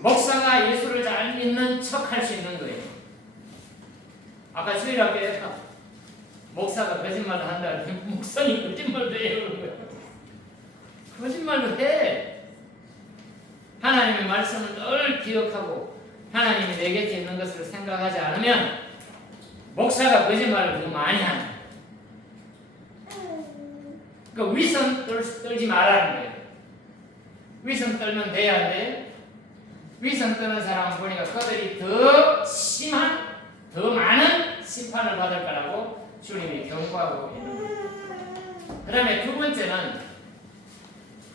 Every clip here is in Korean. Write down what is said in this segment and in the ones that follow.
목사가 예수를 잘 믿는 척 할 수 있는 거예요. 아까 주일학교에 목사가 거짓말을 한다 그랬더니 목사님 거짓말도 해요. 그런 거예요. 거짓말도 해. 하나님의 말씀을 늘 기억하고 하나님이 내 곁에 있는 것을 생각하지 않으면 목사가 거짓말을 너무 많이 하는 거예요. 그러니까 위선 떨지 말라는 거예요. 위선 떨면 돼야 안 돼요? 위선 떠는 사람을 보니까 그들이 더 심한, 더 많은 심판을 받을 거라고 주님이 경고하고 있는 거예요. 그 다음에 두 번째는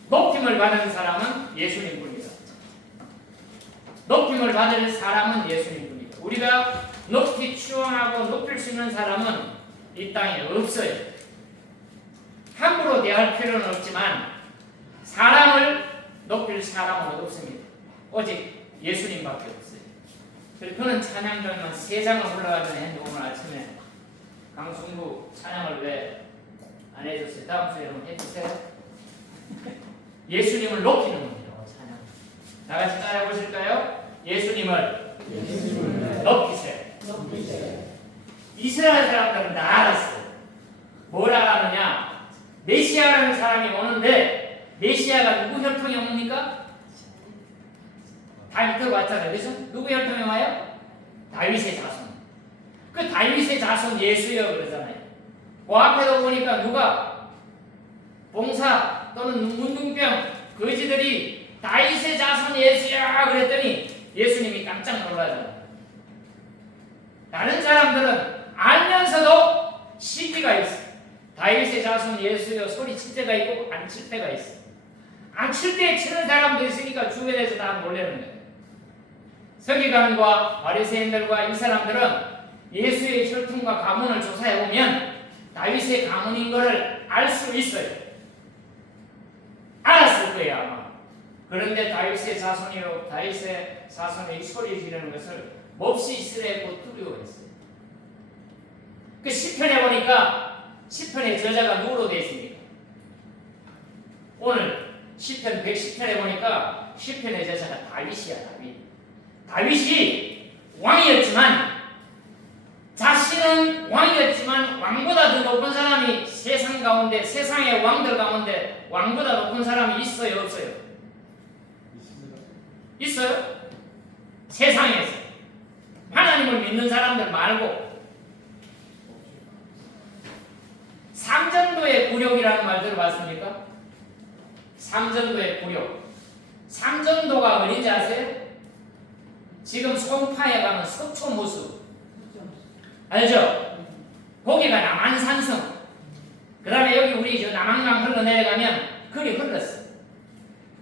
높임을 받은 사람은 예수님 뿐이다. 높임을 받을 사람은 예수님 뿐이다. 우리가 높이 추앙하고 높일 수 있는 사람은 이 땅에 없어요. 함부로 대할 필요는 없지만 사람을 높일 사람은 없습니다. 오직 예수님밖에 없어요. 그래서 그는 찬양들만 3장을 올라가면 했는데 오늘 아침에 강순구 찬양을 왜 안 해줬어요? 다음 주에 한번 해주세요. 예수님을 높이는 겁니다. 찬양. 다 같이 따라해 보실까요? 예수님을 높이세요. 이스라엘 사람들은 다 알았어요. 뭘 알았느냐? 메시아라는 사람이 오는데 메시아가 누구 혈통에 옵니까? 다 들어봤잖아요. 그래서 누구 혈통에 와요? 다윗의 자손. 그 다윗의 자손 예수여 그러잖아요. 그 앞에도 보니까 누가 봉사 또는 문둥병 거지들이 다윗의 자손 예수야 그랬더니 예수님이 깜짝 놀라잖아요. 다른 사람들은 알면서도 시기가 있어. 다윗의 자손 예수여 소리 칠 때가 있고 안 칠 때가 있어. 안 칠 때 치는 사람도 있으니까 주변에서 다 놀라는 거예요. 서기관과 바리새인들과 이 사람들은 예수의 혈통과 가문을 조사해 보면 다윗의 가문인 것을 알 수 있어요. 알았을 거예요 아마. 그런데 다윗의 자손이요 다윗의 자손의 소리 지르는 것을 몹시 싫어했고 두려워했어요. 그 시편에 보니까 시편의 저자가 누구로 되어 있습니까? 오늘 시편 110편에 보니까 시편의 저자가 다윗이야. 다윗이 왕이었지만 자신은 왕이었지만 왕보다 더 높은 사람이 세상 가운데 세상의 왕들 가운데 왕보다 높은 사람이 있어요 없어요? 있어요? 세상에서 하나님을 믿는 사람들 말고 삼전도의 굴욕이라는 말 들어봤습니까? 삼전도의 굴욕. 삼전도가 어딘지 아세요? 지금 송파에 가면 석촌호수 알죠? 거기가 남한산성. 그 다음에 여기 우리 저 남한강 흘러내려가면 그게 흘렀어.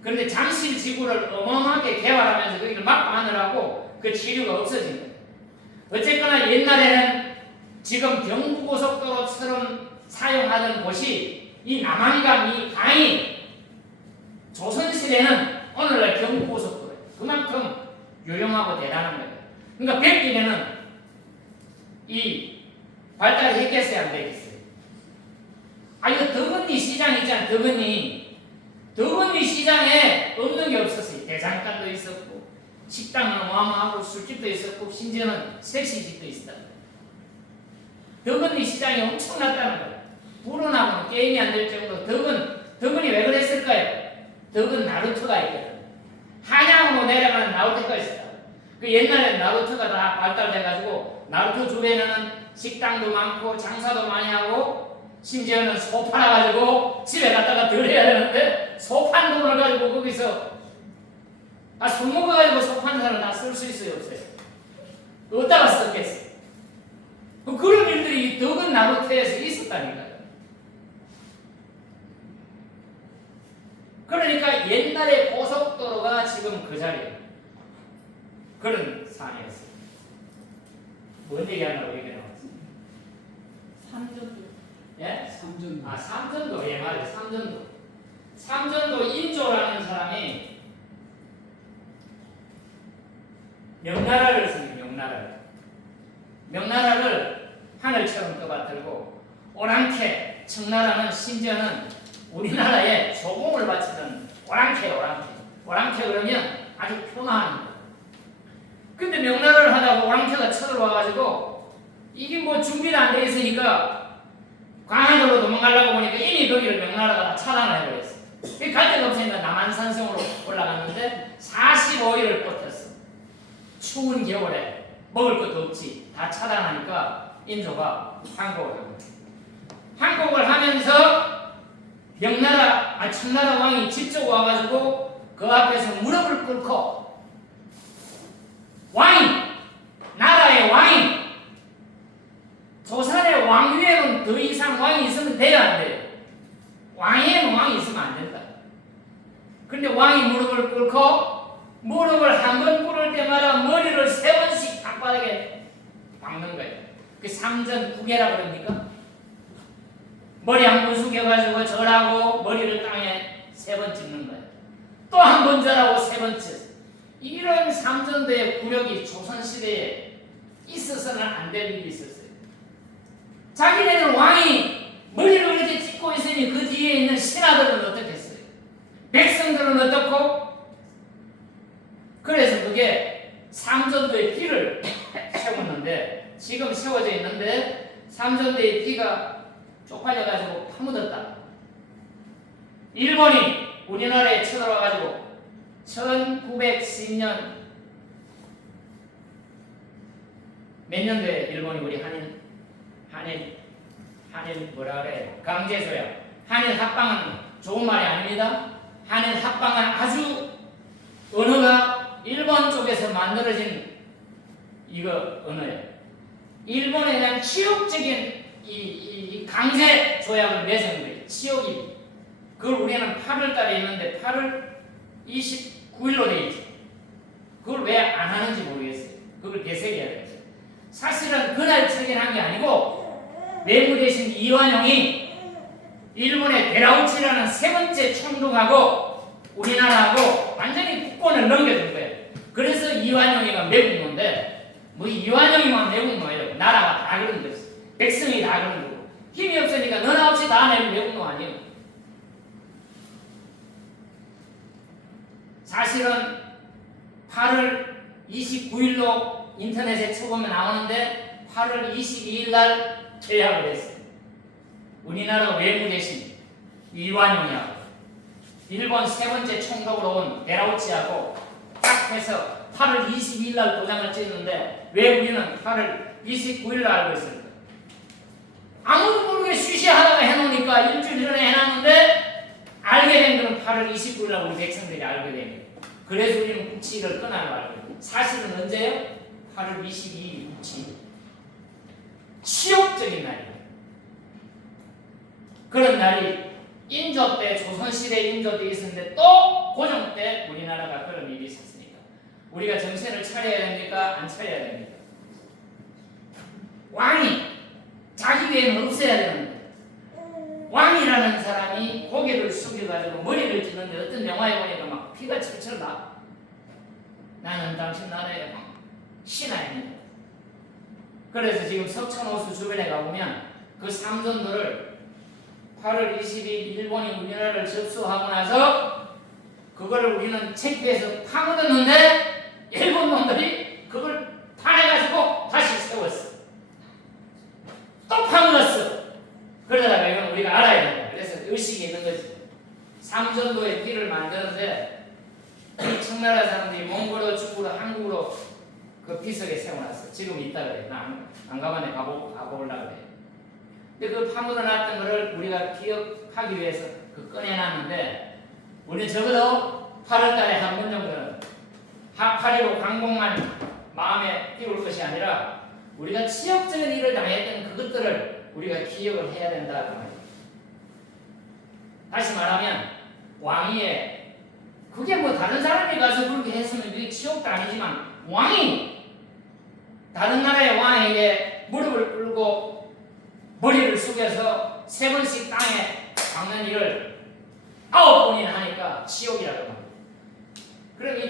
그런데 잠실 지구를 어마어마하게 개발하면서 거기를 막 마늘하고 그 지류가 없어진 거예요. 어쨌거나 옛날에는 지금 경부고속도로처럼 사용하던 곳이 이 남한강 이 강이 조선시대는 오늘날 경부고속도로예요. 그만큼 유용하고 대단한 거예요. 그러니까 백기에는 이 발달이 했겠어요 안 되겠어요? 이거 덕은리 시장 있잖아요. 덕은리 시장에 없는 게 없었어요. 대장간도 있었고 식당은 어마어마하고 술집도 있었고 심지어는 섹시집도 있었다. 덕은리 시장이 엄청났다는 거예요. 불어나고는 게임이 안 될 정도로 덕은이 왜 그랬을까요? 덕은 나루토가 있거든. 한양으로 내려가는 나루토가 있었다. 그 옛날에 나루토가 다 발달돼가지고 나루토 주변에는 식당도 많고 장사도 많이 하고 심지어는 소 팔아가지고 집에 갔다가 덜 해야 되는데 소 판 돈을 가지고 거기서 술 먹어가지고 소 파는 사람 다 쓸 수 있어요 없어요? 어디다가 썼겠어? 그런 일들이 덕은 나루토에서 있었다니까요. 그러니까 옛날에 고속도로가 지금 그 자리예요. 그런 상황이었어요. 뭔 얘기하냐고 얘기 나왔어요. 삼전도. 예? 삼전도. 삼전도. 예, 맞아요. 삼전도. 삼전도 인조라는 사람이 명나라를 씁니다. 명나라를 하늘처럼 떠받들고 오랑캐, 청나라는 심지어는 우리나라에 조공을 바치던 오랑캐 그러면 아주 평화한 거. 근데 명나라를 하다가 오랑캐가 쳐들어와가지고 이게 뭐 준비가 안 돼 있으니까 광안으로 도망가려고 보니까 이미 거기를 명나라가 다 차단을 해버렸어. 갈 데가 없으니까 남한산성으로 올라갔는데 45일을 버텼어. 추운 겨울에 먹을 것도 없지. 다 차단하니까 인조가 항복을 합니다. 항복을 하면서 청나라 왕이 직접 와가지고 그 앞에서 무릎을 꿇고 왕이 나라의 왕이 조선의 왕 위에는 더 이상 왕이 있으면 돼야 안 돼요. 왕위에는 왕이 있으면 안 된다. 근데 왕이 무릎을 꿇고 무릎을 한 번 꿇을 때마다 머리를 3번씩 땅바닥에 박는 거예요. 그 삼전국예라 그럽니까? 머리 한 번 숙여가지고 절하고 머리를 땅에 3번 찍는 거예요. 또 한 번 절하고 3번 쳐. 이런 삼전도의 굴욕이 조선시대에 있어서는 안 될 일이 있었어요. 자기네는 왕이 머리를 이렇게 찍고 있으니 그 뒤에 있는 신하들은 어떻겠어요? 백성들은 어떻고? 그래서 그게 삼전도의 피를 세웠는데 지금 세워져 있는데 삼전도의 피가 쪽팔려가지고 파묻었다. 일본이 우리나라에 쳐들어와가지고 1910년 몇 년도에 일본이 우리 한일 뭐라 그래? 강제소야. 한일 합방은 좋은 말이 아닙니다. 한일 합방은 아주 언어가 일본 쪽에서 만들어진 이거 언어예요. 일본에 대한 치욕적인 이 강제 조약을 맺은 거예요. 치욕이. 그걸 우리는 8월 달에 있는데 8월 29일로 돼 있죠. 그걸 왜 안 하는지 모르겠어요. 그걸 되새겨야 돼요. 사실은 그날 체결한 게 아니고 외무 대신 이완용이 일본의 베라우치라는 3번째 총독하고 우리나라하고 완전히 국권을 넘겨준 거예요. 그래서 이완용이가 매국노인데 뭐 이완용이만 매국노예요. 나라가 다 그런 거지. 백성이 다 그런 거고. 힘이 없으니까 너나 없이 다 내면 매국노 아니에요. 사실은 8월 29일로 인터넷에 쳐보면 나오는데 8월 22일 날 퇴학을 했어요. 우리나라 외무 대신 이완용이하고 일본 3번째 총독으로 온 베라우치하고 딱 해서 8월 22일 날 도장을 찍는데 왜 우리는 8월 29일 날 알고 있을까? 아무도 모르게 쉬쉬하다가 해놓으니까 일주일 전에 해놨는데 알게 된 거는 8월 29일 날 우리 백성들이 알게 된 거예요. 그래서 우리는 국치를 끊어로 알고 있어요. 사실은 언제요? 8월 22일 국치. 치욕적인 날이에요. 그런 날이 인조 때, 조선시대 인조 때 있었는데 또 고종 때 우리나라가 그런 일이 있었으니까 우리가 정신을 차려야 됩니까? 안 차려야 됩니까? 왕이 자기 외에는 없어야 되는데 왕이라는 사람이 고개를 숙여가지고 머리를 찌는데 어떤 영화에 보니까 막 피가 철철 나. 나는 당신 나라의 신하입니다. 그래서 지금 석천호수 주변에 가보면 그 삼전도를 8월 20일 일본이 우리나라를 접수하고 나서 그거를 우리는 창피해서 파묻었는데 일본 놈들이 그걸 파내가지고 다시 세웠어. 또 파묻었어. 그러다가 이건 우리가 알아야 된다. 그래서 의식이 있는 거지. 삼전도의 피를 만드는데 이 청나라 사람들이 몽골어, 중국어, 한국어로 그 비석에 세워놨어. 지금 있다 그래. 나 안 가봤네. 가보려고 그래. 근데 그 파묻어놨던 거를 우리가 기억하기 위해서 그 꺼내놨는데 우리는 적어도 8월달에 한 번 정도는 8.15 강복만 마음에 띄울 것이 아니라 우리가 치욕적인 일을 당했던 그것들을 우리가 기억을 해야 된다 그 말이에요. 다시 말하면 왕위에 그게 뭐 다른 사람이 가서 그렇게 했으면 그게 치욕도 아니지만 왕이 다른 나라의 왕에게 무릎을 꿇고 머리를 숙여서 3번씩 땅에 박는 일을 9번이나 하니까 치욕이라고 합니다. 그럼 이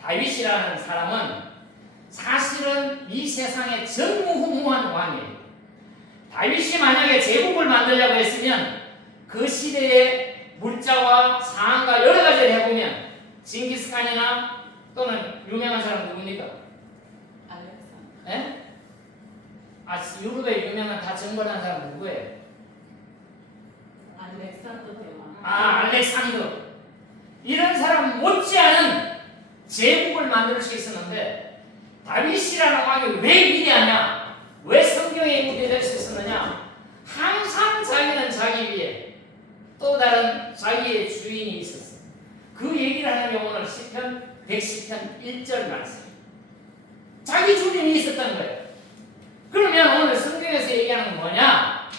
다윗이라는 사람은 사실은 이 세상의 전무후무한 왕이에요. 다윗이 만약에 제국을 만들려고 했으면 그 시대의 물자와 상황과 여러 가지를 해보면 징기스칸이나 또는 유명한 사람 누굽니까? 알렉산더. 예? 유럽에 유명한 다 정벌한 사람 누구예요? 알렉산더 대왕. 알렉산더. 이런 사람 못지않은 제국을 만들 수 있었는데 다윗이라는 왕이 왜 위대하냐? 왜 성경에 인물이 될 수 있었느냐? 항상 자기는 자기 위에 또 다른 자기의 주인이 있었어. 그 얘기를 하는 게 오늘 시편 110편 1절 말씀. 자기 주인이 있었던 거예요. 그러면 오늘 성경에서 얘기하는 건 뭐냐?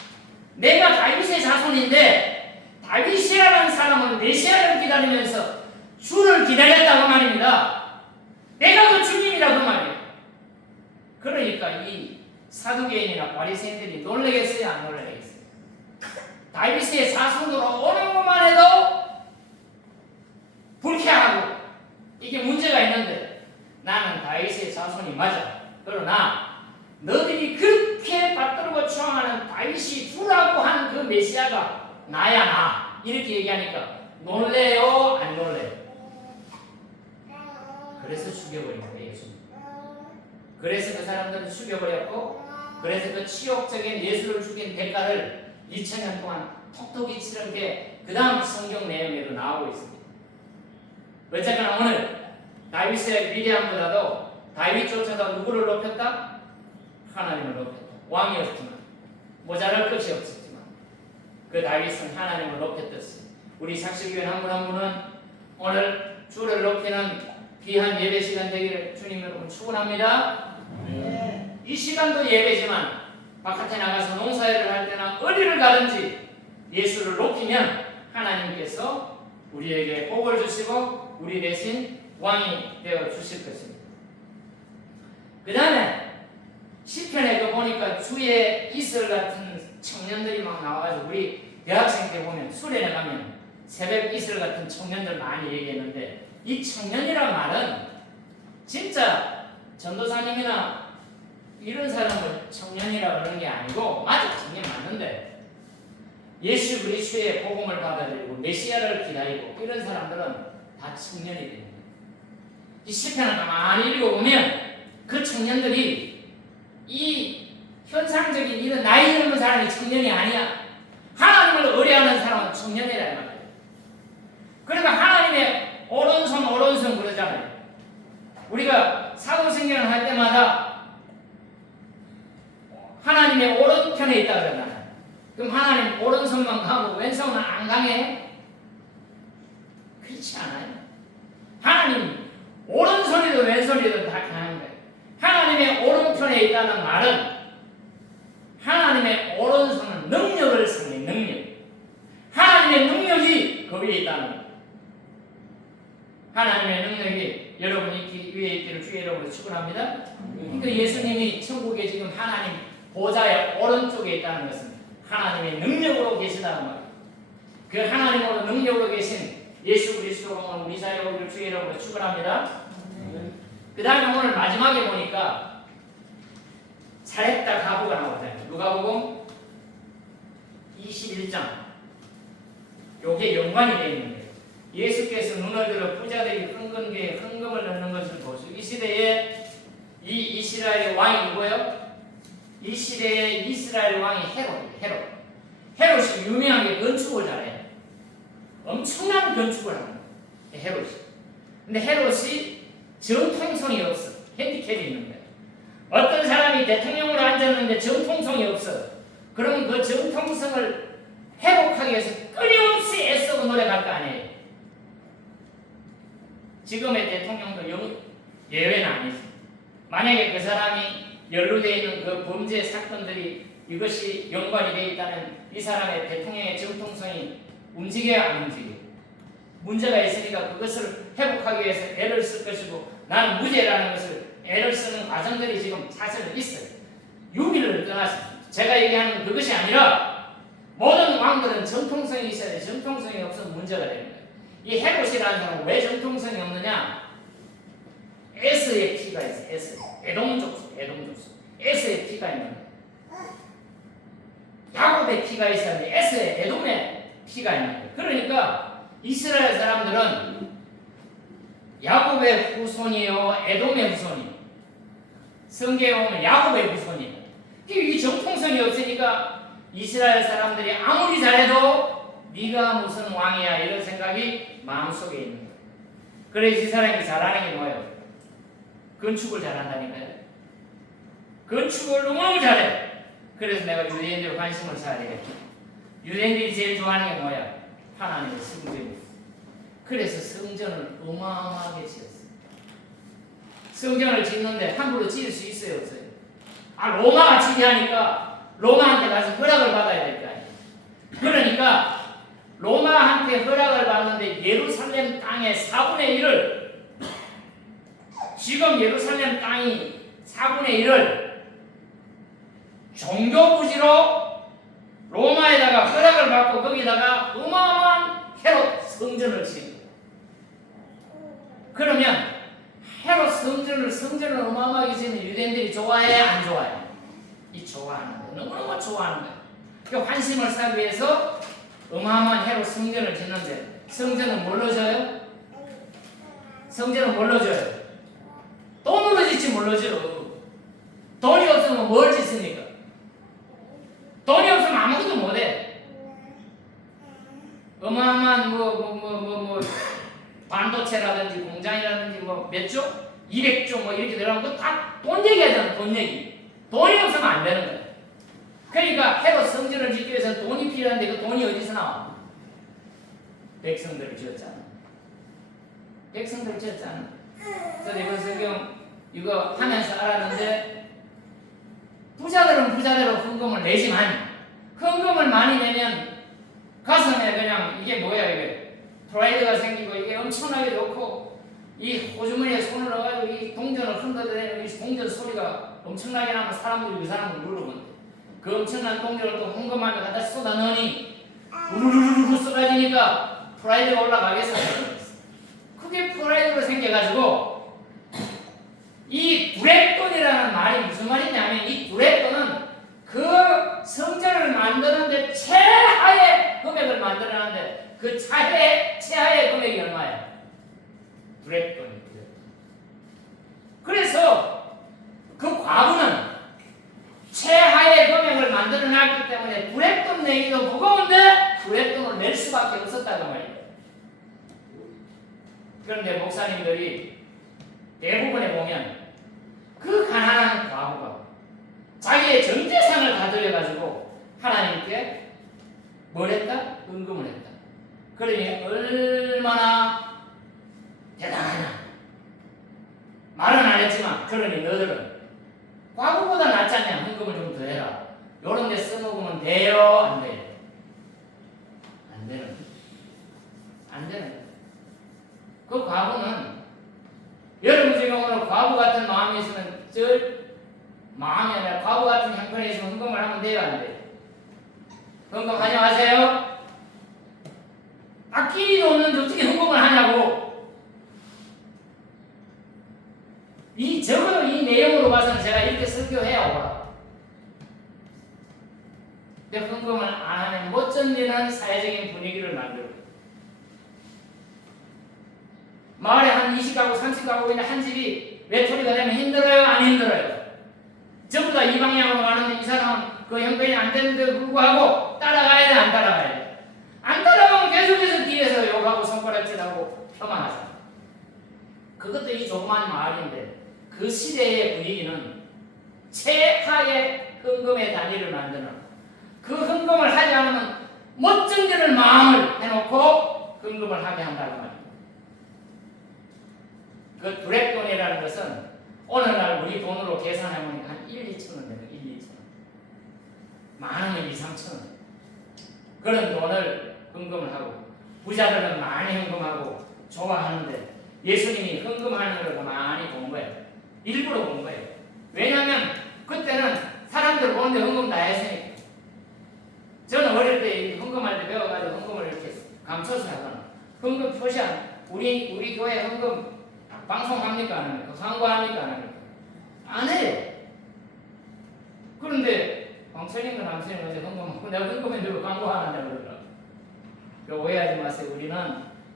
내가 다윗의 자손인데 다윗이라는 사람은 메시아를 기다리면서 주를 기다렸다고 말입니다. 내가 그 주님이라고 말이에요. 그러니까 이 사두개인이나 바리새인들이 놀라겠어요? 안 놀라겠어요? 다윗의 자손으로 오는 것만 해도 불쾌하고 이게 문제가 있는데 나는 다윗의 자손이 맞아. 그러나 너희들이 그렇게 받들고 추앙하는 다윗이 주라고 한 그 메시아가 나야 나. 이렇게 얘기하니까 놀래요? 안 놀래요? 그래서 죽여버린 거예요. 예수님. 그래서 그 사람들은 죽여버렸고 그래서 그 치욕적인 예수를 죽인 대가를 2000년 동안 톡톡이 치른 게 그 다음 성경 내용에도 나오고 있습니다. 어쨌거나 오늘 다윗의 위대함보다도 다윗조차도 누구를 높였다? 하나님을 높였다. 왕이었지만 모자랄 것이 없었지만 그 다윗은 하나님을 높였듯이 우리 삭식교회 한 분 한 분은 오늘 주를 높이는 귀한 예배 시간 되기를 주님 여러분 축원합니다. 네. 이 시간도 예배지만 바깥에 나가서 농사일을 할 때나 어디를 가든지 예수를 높이면 하나님께서 우리에게 복을 주시고 우리 대신 왕이 되어 주실 것입니다. 그 다음에 시편에 그 보니까 주의 이슬 같은 청년들이 막 나와가지고 우리 대학생 때 보면 수련회 가면 새벽 이슬 같은 청년들 많이 얘기했는데 이 청년이란 말은 진짜 전도사님이나 이런 사람을 청년이라고 하는 게 아니고 맞아 청년 맞는데 예수 그리스도의 복음을 받아들이고 메시아를 기다리고 이런 사람들은 다 청년이 됩니다. 이 시편을 가만히 읽어보면 그 청년들이 이 현상적인 이런 나이 젊은 사람이 청년이 아니야. 하나님을 의뢰하는 사람은 청년이란 말이에요. 그러니까 하나님의 오른손 그러잖아요. 우리가 사도신경을 할 때마다 하나님의 오른편에 있다 그러잖아요. 그럼 하나님 오른손만 가고 왼손은 안 강해요? 그렇지 않아요. 하나님 오른손이든 왼손이든 다 강한 거예요. 하나님의 오른편에 있다는 말은 하나님의 오른손은 능력을 상해 능력. 하나님의 능력이 그 위에 있다는 거예요. 하나님의 능력이 여러분 위에 있기를 주의 이름으로 축원합니다. 그러니까 예수님이 천국에 지금 하나님 보좌의 오른쪽에 있다는 것은 하나님의 능력으로 계시다는 말이에요. 그 하나님으로 능력으로 계신 예수 그리스도가 오늘 우리 사이에 오기를 주의 이름으로 축원합니다. 그 다음에 오늘 마지막에 보니까 잘했다 가보가 나오잖아요. 누가복음 21장 요게 연관이 되어 있는 거예요. 예수께서 눈을 들어 부자들이 흥금기에 흥금을 넣는 것을 보시고 이 시대에 이 이스라엘의 왕이 누구예요? 이 시대의 이스라엘 왕이 헤롯. 헤롯이 유명하게 건축을 잘해요. 엄청난 건축을 하는 거예요. 헤롯이. 근데 헤롯이 정통성이 없어. 핸디캡이 있는 거예요. 어떤 사람이 대통령으로 앉았는데 정통성이 없어. 그러면 그 정통성을 회복하기 위해서 끊임없이 애쓰고 노력할 거 아니에요. 지금의 대통령도 예외는 아니죠. 만약에 그 사람이 연루되어 있는 그 범죄 사건들이 이것이 연관이 되어 있다면 이 사람의 대통령의 정통성이 움직여야 안 움직여요. 문제가 있으니까 그것을 회복하기 위해서 애를 쓸 것이고 나는 무죄라는 것을 애를 쓰는 과정들이 지금 사실은 있어요. 유미를 떠나서 제가 얘기하는 건 그것이 아니라 모든 왕들은 정통성이 있어야 돼. 정통성이 없으면 문제가 되는 거예요. 이 헤롯이라는 사람은 왜 정통성이 없느냐? 에스의 피가 있어요. 에스. 에돔 족속. 에스의 피가 있는 거예요. 야곱의 피가 있어야 돼. 에스의 에돔의 피가 있는 거예요. 그러니까 이스라엘 사람들은 야곱의 후손이요 에돔의 후손이요. 성경에 보면 야곱의 후손이에요. 이 정통성이 없으니까 이스라엘 사람들이 아무리 잘해도 네가 무슨 왕이야 이런 생각이 마음속에 있는 거예요. 그래서 이 사람이 잘하는 게 뭐예요? 건축을 잘한다니까요. 건축을 너무너무 잘해. 그래서 내가 유대인들 관심을 사야 되겠다. 유대인들이 제일 좋아하는 게 뭐야? 하나님의 성전이에요. 그래서 성전을 어마어마하게 지었어요. 성전을 짓는데 함부로 지을 수 있어요, 없어요? 로마가 지휘하니까 로마한테 가서 허락을 받아야 될 거 아니에요. 그러니까 로마한테 허락을 받는데 예루살렘 땅의 4분의 1을 지금 예루살렘 땅이 4분의 1을 종교부지로 로마에다가 허락을 받고 거기다가 어마어마한 헤롯 성전을 지은 거예요. 그러면 헤롯 성전을 어마어마하게 지는 유대인들이 좋아해 안 좋아해? 이 좋아하는 거예요. 너무너무 좋아하는 거예요. 그 환심을 사기 위해서 어마어마한 헤롯 성전을 짓는데 성전은 뭘로 져요? 성전은 뭘로 져요? 돈으로 짓지 뭘로 져? 돈이 없으면 뭘 짓습니까? 돈이 없으면 아무것도 못해. 어마어마한 반도체라든지 공장이라든지 몇 조? 200조 이렇게 들어가면 그거 다 돈 얘기하잖아. 돈 얘기. 돈이 없으면 안 되는 거야. 그러니까 헤롯 성전을 짓기 위해서 돈이 필요한데 그 돈이 어디서 나와? 백성들을 지었잖아. 백성들을 지었잖아. 그래서 이번 성경 이거 하면서 알았는데 부자들은 부자대로 헌금을 내지만 헌금을 많이 내면 가슴에 그냥 이게 뭐야 이게 프라이드가 생기고 이게 엄청나게 좋고 이 호주머니에 손을 넣어가지고 이 동전을 흔들어대는 이 동전 소리가 엄청나게 나면 사람들이 그 사람을 누르면 그 엄청난 동전을 또 헌금하면 갖다 쏟아 넣으니 우르르르르 쏟아지니까 프라이드가 올라가겠어. 그게 프라이드로 생겨가지고 이 두렉돈이라는 말이 무슨 말이냐면 이 두렉돈은 그 성전을 만드는데 최하의 금액을 만들어놨는데 그 최하의 금액이 얼마야? 두렉돈이에요. 그래서 그 과부는 최하의 금액을 만들어놨기 때문에 두렉돈 내기도 무거운데 두렉돈을 낼 수밖에 없었다고 말이에요. 그런데 목사님들이 대부분에 보면 그 가난한 과부가 자기의 전 재산을 다 들여가지고 하나님께 뭘 했다? 헌금을 했다. 그러니 얼마나 대단하냐. 말은 안 했지만 그러니 너희들은 과부보다 낫지 않냐. 헌금을 좀 더 해라. 요런 데 써먹으면 돼요? 안 돼요? 안 되는 거예요. 안 되는 거예요. 그 과부는 여러분 지금 오늘 과부 같은 마음이 있으면 마음이 아니라 과부 같은 형편에 있으면 헌금을 하면 돼요? 안 돼요? 헌금하지 마세요. 아끼기도 없는데 어떻게 헌금을 하냐고. 적어도 이 내용으로 봐서는 제가 이렇게 설교해야 오라. 근데 헌금을 안 하면 못 견디는 사회적인 분위기를 만들고 마을에 한 20가구, 30가구 있는 한 집이 외톨이가 되면 힘들어요? 안 힘들어요? 전부 다 이 방향으로 가는데 이 사람은 그 형편이 안 되는데 불구하고 따라가야 돼? 안 따라가야 돼? 안 따라가면 계속해서 뒤에서 욕하고 손가락질하고 폄하하잖아. 그것도 이 조그만 마을인데 그 시대의 분위기는 최하의 헌금의 단위를 만드는 그 헌금을 하지 않으면 못 견디는 마음을 해놓고 헌금을 하게 한다는 말이에요. 그 두렉돈이라는 것은 오늘날 우리 돈으로 계산해보니까 한 1, 2천 원 되는 1, 2천 원. 많으면 2, 3천 원. 그런 돈을 헌금을 하고 부자들은 많이 헌금하고 좋아하는데 예수님이 헌금하는 걸 많이 본 거예요. 일부러 본 거예요. 왜냐하면 그때는 사람들 보는데 헌금 다 했으니까. 저는 어릴 때 헌금할 때 배워가지고 헌금을 이렇게 감춰서 하거나 헌금 표시한 우리 교회 헌금 방송합니까? 안 합니까? 광고합니까? 안 합니까? 안 해요. 그런데 황철인과 남철이는 어제 헌금하고 내가 헌금했는데 왜 광고 안 하냐고 그러더라고요. 오해하지 마세요. 우리는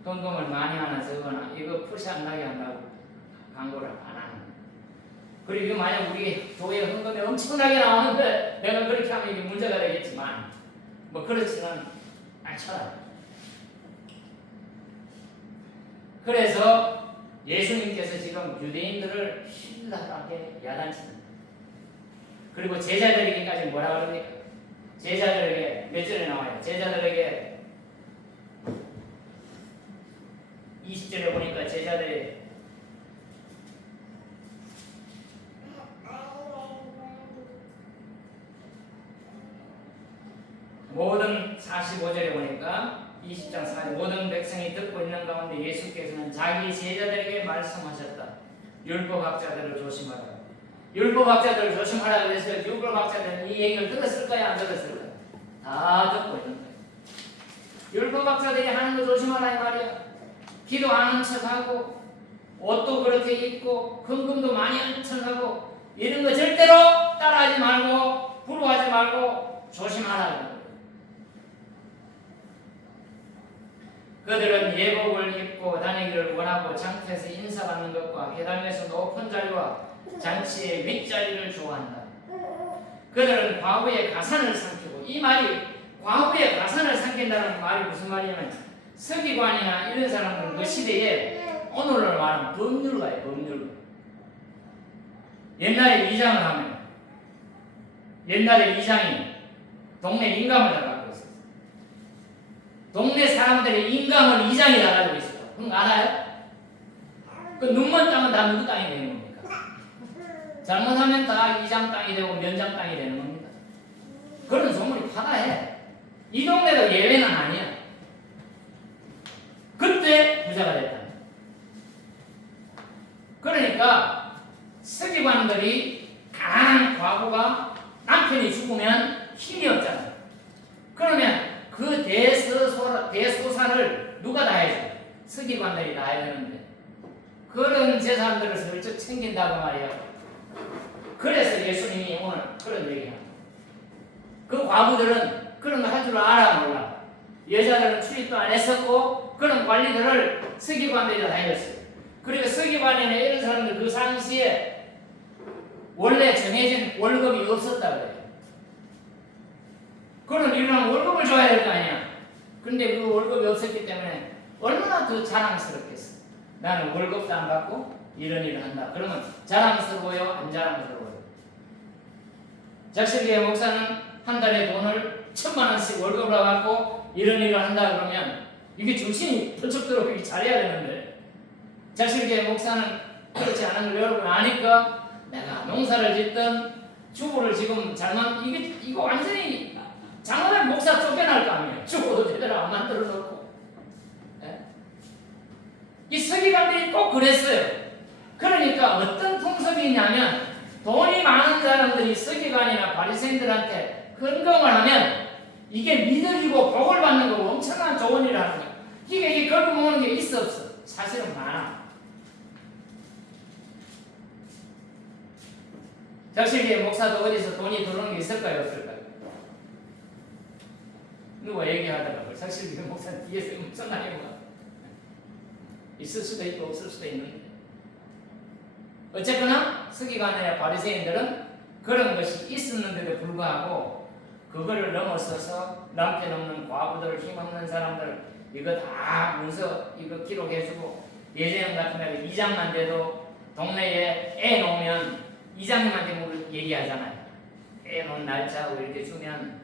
헌금을 많이 하나 적거나 이거 푸시 안 나게 한다고 광고를 안 하는 거예요. 그리고 이거 만약 우리 교회 헌금이 엄청나게 나오는데 내가 그렇게 하면 이게 문제가 되겠지만 뭐 그렇지는 않잖아요. 그래서 예수님께서 지금 유대인들을 신랄하게 야단칩니다. 그리고 제자들에게까지 뭐라 그럽니까? 제자들에게 몇 절에 나와요? 제자들에게 20절에 보니까 제자들이 모든 45절에 보니까 20장 40 모든 백성이 듣고 있는 가운데 예수께서는 자기 제자들에게 말씀하셨다. 율법학자들을 조심하라. 율법학자들을 조심하라 그래서 율법학자들은 이 얘기를 들었을까요? 안 들었을까요? 다 듣고 있는 거예요. 율법학자들이 하는 거 조심하라 이 말이야. 기도 안 하는 척하고 옷도 그렇게 입고 헌금도 많이 하는 척하고 이런 거 절대로 따라하지 말고 부러워하지 말고 조심하라. 그들은 예복을 입고 다니기를 원하고 장터에서 인사받는 것과 회당에서 높은 자리와 잔치의 윗자리를 좋아한다. 그들은 과부의 가산을 삼키고, 이 말이 과부의 가산을 삼킨다는 말이 무슨 말이냐면 서기관이나 이런 사람들은 그 시대에 오늘날 말하면 법률가예요. 법률가. 옛날에 위장을 하면 옛날에 위장이 동네 임감을 다 갖고 있었어요. 동네 사람들의 임감을 이장이 다 가지고 있어요. 그건 알아요? 그 눈먼 땅은 다 누구 땅이 되는 겁니까? 잘못하면 다 이장 땅이 되고 면장 땅이 되는 겁니다. 그런 소문이 파다해. 이 동네도 예외는 아니야. 그때 부자가 됐다. 그러니까 서기관들이 강한 과부가 남편이 죽으면 힘이 없잖아요. 그러면 그 대소사를 누가 다 해줘? 서기관들이 다 해야 되는데 그런 재산들을 슬쩍 챙긴다고 말이야. 그래서 예수님이 오늘 그런 얘기합니다. 그 과부들은 그런 거 할 줄 알아 몰라? 여자들은 출입도 안 했었고 그런 관리들을 서기관들이 다 해줬어요. 그리고 서기관이나 이런 사람들 그 당시에 원래 정해진 월급이 없었다 그래요. 그런 일은 월급을 줘야 될 거 아니야. 근데 그 월급이 없었기 때문에 얼마나 더 자랑스럽겠어. 나는 월급도 안 받고 이런 일을 한다. 그러면 자랑스러워요? 안 자랑스러워요? 작실교회 목사는 한 달에 돈을 1,000,000원씩 월급을 받고 이런 일을 한다 그러면 이게 정신이 번쩍 들어오기 잘해야 되는데 작실교회 목사는 그렇지 않은 걸 여러분 아니까 내가 농사를 짓든 주부를 지금 잘만 이거 완전히 장로된 목사 쫓겨날 거 아니에요. 주부도 제대로 안 만들어 놓고. 이 서기관들이 꼭 그랬어요. 그러니까 어떤 풍습이 있냐면 돈이 많은 사람들이 서기관이나 바리새인들한테 헌금을 하면 이게 믿어지고 복을 받는 거고 엄청난 좋은 일을 하는 거야. 이게 걸고 모으는 게 있어 없어? 사실은 많아. 작실교회 목사도 어디서 돈이 들어오는 게 있을까요? 없을까요? 누가 얘기하더라고요. 작실교회 목사는 뒤에서 엄청나게 뭐가 있을 수도 있고 없을 수도 있는데 어쨌거나 서기관이나 바리새인들은 그런 것이 있었는데도 불구하고 그거를 넘어서서 남편 없는 과부들, 힘없는 사람들 이거 다 문서 이거 기록해주고 예전 같은 경우 이장만 돼도 동네에 애 놓으면 이장님한테 얘기하잖아요. 애 놓은 날짜하고 이렇게 주면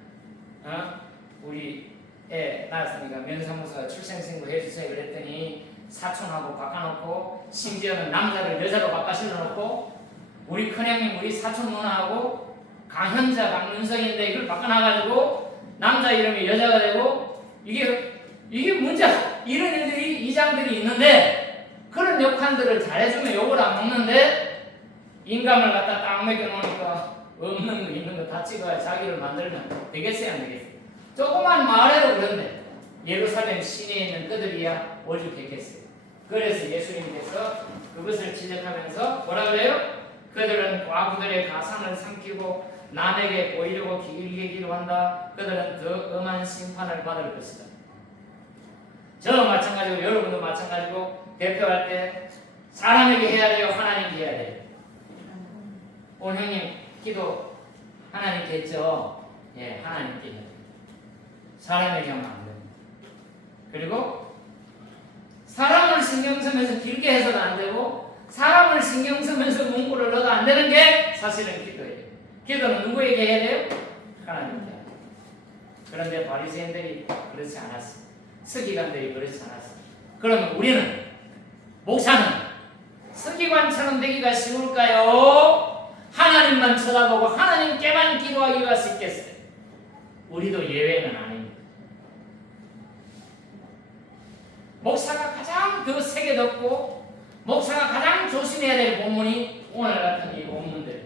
우리 애 낳았으니까 면사무소가 출생신고 해주세요 그랬더니 사촌하고 바꿔놓고 심지어는 남자를 여자로 바꿔 실어놓고 우리 큰형님 우리 사촌 누나하고 강현자 강윤석인데 이걸 바꿔놔가지고 남자 이름이 여자가 되고 이게 문제야. 이런 일들이 이장들이 있는데 그런 역할들을 잘해주면 욕을 안 먹는데 인감을 갖다 딱 맡겨놓으니까 없는 거 있는 거 다 찍어야 자기를 만들면 되겠어요 안 되겠어요? 조그만 마을에도 그런데 예루살렘 시내에 있는 그들이야 오죽했겠어요. 그래서 예수님께서 그것을 지적하면서 뭐라 그래요? 그들은 과부들의 가산을 삼키고 남에게 보이려고 길게 기도한다. 그들은 더 엄한 심판을 받을 것이다. 저 마찬가지고 여러분도 마찬가지고 대표할 때 사람에게 해야 돼요? 하나님께 해야 돼요? 오늘 형님 기도 하나님께 했죠? 예, 하나님께 해야 돼요. 사람에게 하면 안 됩니다. 그리고 사람을 신경 쓰면서 길게 해서는 안 되고 사람을 신경 쓰면서 문구를 넣어도 안 되는 게 사실은 기도예요. 기도는 누구에게 해야 돼요? 하나님께. 그런데 바리새인들이 그렇지 않았습니다. 서기관들이 그렇지 않았습니다. 그러면 우리는 목사는 서기관처럼 되기가 쉬울까요? 하나님만 쳐다보고 하나님께만 기도하기가 쉽겠어요? 우리도 예외는 아닙니다. 목사가 가장 더 세게 덮고 목사가 가장 조심해야 될 본문이 오늘 같은 이 본문들.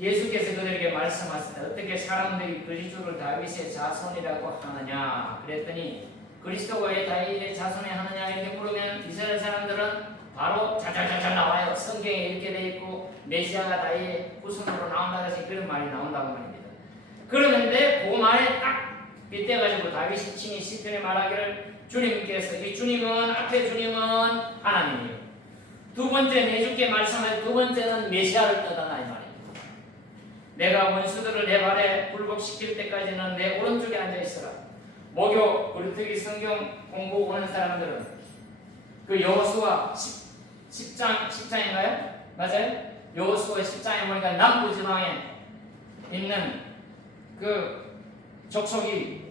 예수께서 그들에게 말씀하시되 어떻게 사람들이 그리스도를 다윗의 자손이라고 하느냐 그랬더니 그리스도가 왜 다윗의 자손이 하느냐 이렇게 물으면 이스라엘 사람들은 바로 자자자자 나와요. 성경에 이렇게 돼 있고 메시아가 다윗의 후손으로 나온다 해서 그런 말이 나온다고 말입니다. 그러는데 그 말에 딱 빗대가지고 다윗이 친히 시편에 말하기를 주님께서 이 주님은 앞에 주님은 하나님이요. 두 번째 내주께 말씀할 두 번째는 메시아를 떠나나 이 말입니다. 내가 원수들을 내 발에 굴복시킬 때까지는 내 오른쪽에 앉아 있어라. 목요 그루터기 성경 공부 오는 사람들은 그 여호수아 10장인가요? 맞아요? 여호수아 10장에 보니까 남부 지방에 있는 그 족속이